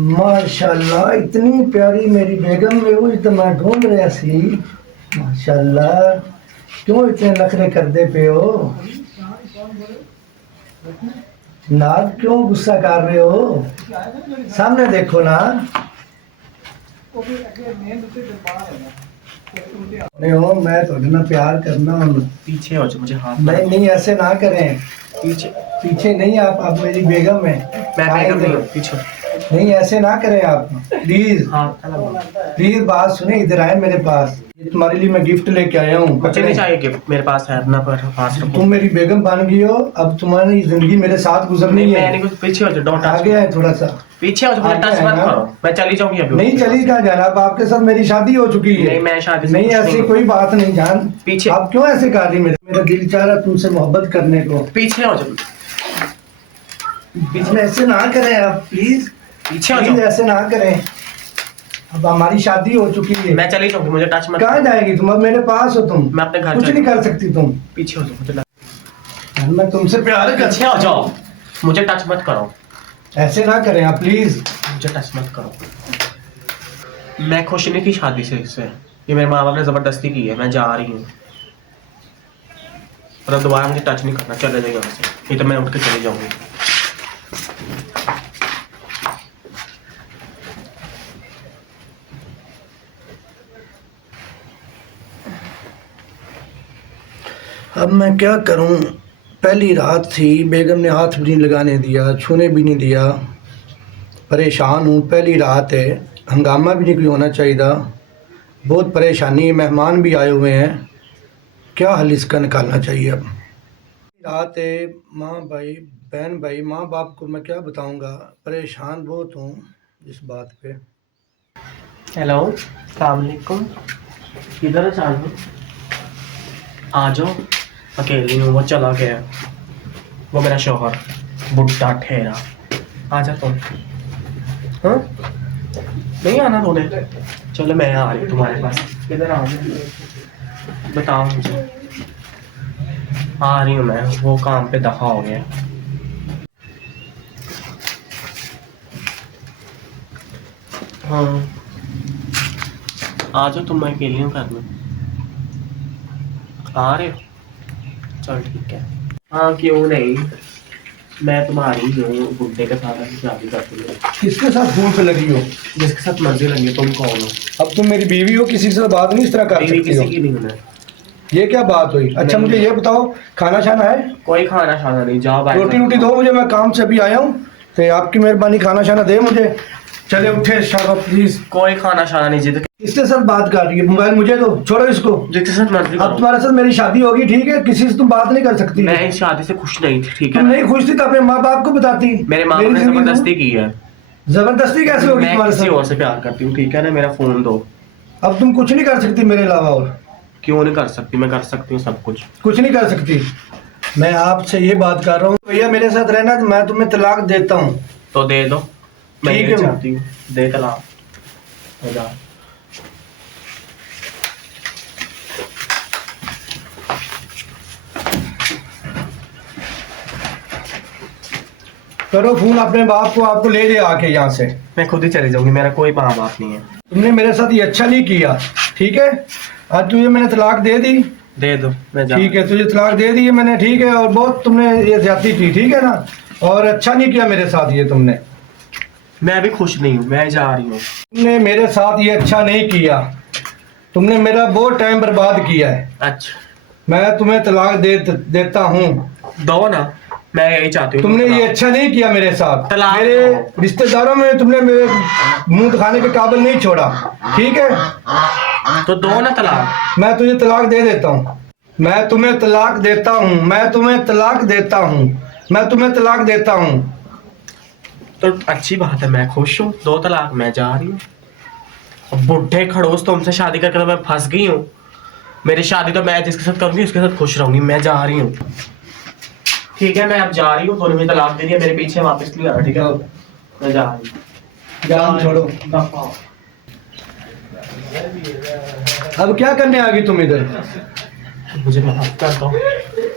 माशाल्लाह इतनी प्यारी मेरी बेगम में वो तो मैं ढूंढ रहा सी। माशाल्लाह क्यों इतने नखरे करते पे हो? नाज क्यों गुस्सा कर रहे हो? सामने देखो ना। नहीं हो मैं तो ना प्यार करना हूँ। पीछे हो जाओ, मुझे हाथ नहीं नहीं ऐसे ना करें। पीछे। पीछे नहीं आप मेरी बेगम है। मैं बेगम नहीं हूँ, पीछे। नहीं ऐसे ना करें आप प्लीज। हाँ प्लीज बात सुने, इधर आए मेरे पास। ये तुम्हारे लिए मैं गिफ्ट लेके आया हूँ। मुझे नहीं चाहिए गिफ्ट, मेरे पास है अपना पास रखो। तुम मेरी बेगम बन गई हो, अब तुम्हारी जिंदगी मेरे साथ गुजरनी है। मैंने कुछ पीछे हो जाओ, डोंट टच। आगे है थोड़ा सा पीछे हो जाओ, मुझे टच मत करो, मैं चली जाऊंगी अभी। नहीं चली कहाँ जाना, अब आपके साथ मेरी शादी हो चुकी है। नहीं मैं शादी से नहीं ऐसी कोई बात नहीं जान। पीछे आप क्यों ऐसे कर रही? मेरा दिल चाह रहा तुमसे मोहब्बत करने को। पीछे हो जाओ, पीछे ऐसे ना करें आप प्लीज। पीछे हो प्लीज जाओ। ऐसे ना करें, अब हमारी शादी हो चुकी है। मैं चली जाऊंगी, मुझे टच मत। कहाँ जाएगी तुम? अब मेरे पास हो तुम। मैं अपने घर कुछ नहीं कर सकती तुम। पीछे हो जाओ, मुझे मैं तुमसे प्यार कर। पीछे हो जाओ, मुझे टच मत करो। ऐसे ना करें आप प्लीज। मुझे टच मत करो। मैं खुश नहीं थी शादी से इससे, ये मेरे माँ बाप ने जबरदस्ती की है। मैं जा रही हूँ और अब दोबारा मुझे टच नहीं करना, चले जाएगा वहाँ से, नहीं तो मैं उठ के चली जाऊंगी। अब मैं क्या करूं? पहली रात थी, बेगम ने हाथ भी नहीं लगाने दिया, छूने भी नहीं दिया। परेशान हूँ, पहली रात है, हंगामा भी नहीं कोई होना चाहिए था। बहुत परेशानी है, मेहमान भी आए हुए हैं। क्या हल इसका निकालना चाहिए? अब रात है, माँ भाई बहन भाई माँ बाप को मैं क्या बताऊँगा। परेशान बहुत हूँ इस बात पे। हेलो, अस्सलाम वालेकुम। किधर है चालू? आ जाओ, अकेली हूँ, वो चला गया, वो मेरा शौहर बुढ़ा ठहरा। आ जा तुम। हाँ नहीं आना तूने? चलो मैं आ रही हूँ तुम्हारे पास। किधर आऊँ? बताओ मुझे। आ रही हूँ मैं, वो काम पे दफा हो गया। हाँ आ जाओ तुम, मैं अकेली हूँ घर में। आ रहे हो? चल ठीक है। हाँ क्यों नहीं, मैं तुम्हारी हूँ, बुड्ढे के साथ शादी करती हूँ। किसके साथ फोन पे लगी हो? जिसके साथ मर्जी लगी हो। तुम कौन हो? अब तुम मेरी बीवी हो, किसी से बात नहीं इस तरह कर बीवी सकती हो। किसी की नहीं होना। ये क्या बात हुई? अच्छा नहीं। मुझे ये बताओ, खाना शाना है? कोई खाना शाना नहीं, जाओ बाहर। रोटी रोटी दो मुझे, मैं काम से अभी आया हूँ, तो आपकी मेहरबानी खाना शाना दे मुझे। चले उठे शाबाश प्लीज। कोई खाना शाना नहीं, जिद किसके साथ बात कर रही है? मोबाइल मुझे दो, छोड़ो इसको। जिसके साथ मर्जी अब करो। तुम्हारे साथ मेरी शादी होगी, ठीक है? किसी से तुम बात नहीं कर सकती। मैं इस शादी से खुश नहीं थी, ठीक है? तुम नहीं खुश थी तो अपने माँ बाप को बताती। मेरे माँ बाप ने जबरदस्ती की है। जबरदस्ती कैसे होगी मैं तुम्हारे किसी साथ? और से प्यार करती हूँ, ठीक है ना? मेरा फोन दो। अब तुम कुछ नहीं कर सकती मेरे अलावा और? क्यों नहीं कर सकती? मैं कर सकती हूँ सब कुछ। कुछ नहीं कर सकती। मैं आपसे ये बात कर रहा हूँ, भैया मेरे साथ रहना तो मैं तुम्हें तलाक देता हूँ। तो दे दो, मैं ठीक ये है। चाहती हूँ, दे तलाक। हो जा। करो फोन अपने बाप को, आपको ले जाए आके यहाँ से। मैं खुद ही चली जाऊंगी, मेरा कोई माँ बाप नहीं है। तुमने मेरे साथ ये अच्छा नहीं किया, ठीक है? आज तुझे मैंने तलाक दे दी, दे दो, मैं जा। ठीक है? तुझे तलाक दे दी है मैंने, ठीक है? और बहुत तुमने ये ज्यादती की, ठीक है ना? और अच्छा नहीं किया मेरे साथ ये तुमने। मैं भी खुश नहीं हूँ, मैं जा रही हूँ। तुमने मेरे साथ ये अच्छा नहीं किया, तुमने मेरा बहुत टाइम बर्बाद किया है। अच्छा मैं तुम्हें तलाक देता हूँ। दो ना, मैं यही चाहती हूँ। तुमने ये अच्छा नहीं किया मेरे साथ। तलाक मेरे दो। रिश्तेदारों में तुमने मेरे मुंह दिखाने के काबिल नहीं छोड़ा, ठीक है? तो दो ना तलाक। मैं तुझे तलाक दे देता हूँ। मैं तुम्हें तलाक देता हूँ। मैं तुम्हें तलाक देता हूँ। मैं तुम्हें तलाक देता हूँ। तो अच्छी बात है, मैं खुश हूँ। दो तलाक, मैं जा रही हूँ। अब बुढ़े खड़ोस तुमसे शादी करके तो मैं फंस गई हूँ। मेरी शादी तो मैं जिसके साथ करूंगी उसके साथ खुश रहूंगी। मैं जा रही हूँ, ठीक है? मैं अब जा रही हूँ, तो मुझे तलाक दे दिया, मेरे पीछे वापस नहीं आ रहा, ठीक है? मैं जा रही हूँ। जान छोड़ो। अब क्या करने आ गई तुम इधर? मुझे माफ कर दो।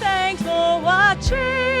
Thanks for watching.